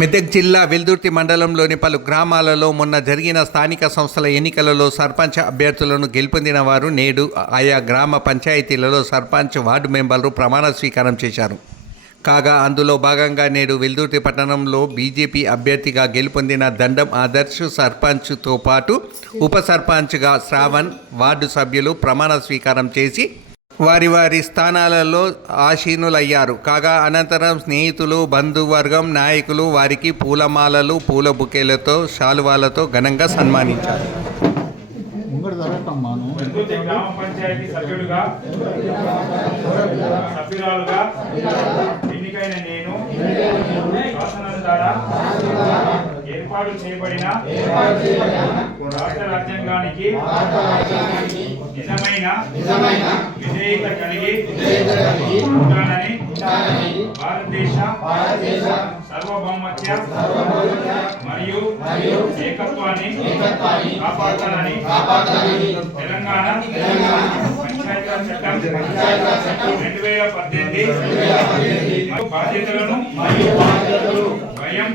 మెదక్ జిల్లా వెల్దుర్తి మండలంలోని పలు గ్రామాలలో మొన్న జరిగిన స్థానిక సంస్థల ఎన్నికలలో సర్పంచ్ అభ్యర్థులను గెలుపొందిన వారు నేడు ఆయా గ్రామ పంచాయతీలలో సర్పంచ్ వార్డు మెంబర్లు ప్రమాణ స్వీకారం చేశారు. కాగా అందులో భాగంగా నేడు వెల్దుర్తి పట్టణంలో బీజేపీ అభ్యర్థిగా గెలుపొందిన దండం ఆదర్శ్ సర్పంచ్తో పాటు ఉప సర్పంచ్గా శ్రావణ్ వార్డు సభ్యులు ప్రమాణ స్వీకారం చేసి వారి వారి స్థానాలలో ఆసీనులయ్యారు. కాగా అనంతరం స్నేహితులు బంధువర్గం నాయకులు వారికి పూలమాలలు పూల బుకేలతో శాలువాలతో ఘనంగా సన్మానించారు. ముంగడు జరగటమ్మా నువ్వు? వెల్దుర్తి గ్రామ పంచాయతీ సభ్యులుగా సభ్యురాలుగా ఎన్నికైన నేను శాసనం ద్వారా ఏర్పాటు చేయబడిన రాష్ట్ర రాజ్యాంగానికి నిజమైన విధేయత కలిగి ఉంటానని భారతదేశ సార్వభౌమత్య మరియు ఏకత్వాన్ని కాపాడుతానని తెలంగాణ పంచాయతీరాజ్ చట్టం రెండు వేల పద్దెనిమిది మరియు బాధ్యతలను భయం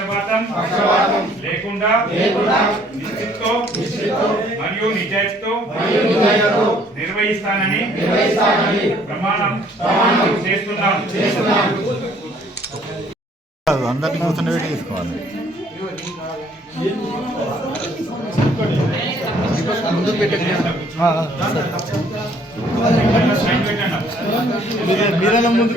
పక్షపాతం లేకుండా నిశ్చిత్తో మరియు నిజాయితీతో నిర్వహిస్తానని ప్రమాణం చేస్తున్నాను అందరినీ కూర్చొని పెట్టి తీసుకోవాలి సైన్ పెట్టండి మీరెలా ముందు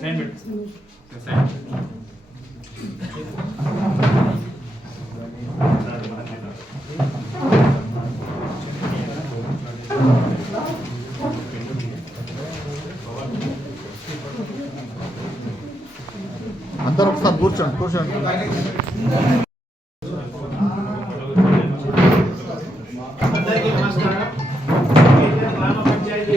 సైన్ పెట్టు సైన్. అందరూ ఒకసారి కూర్చోండి కూర్చోండి అందరికీ నమస్కారం గ్రామ పంచాయతీ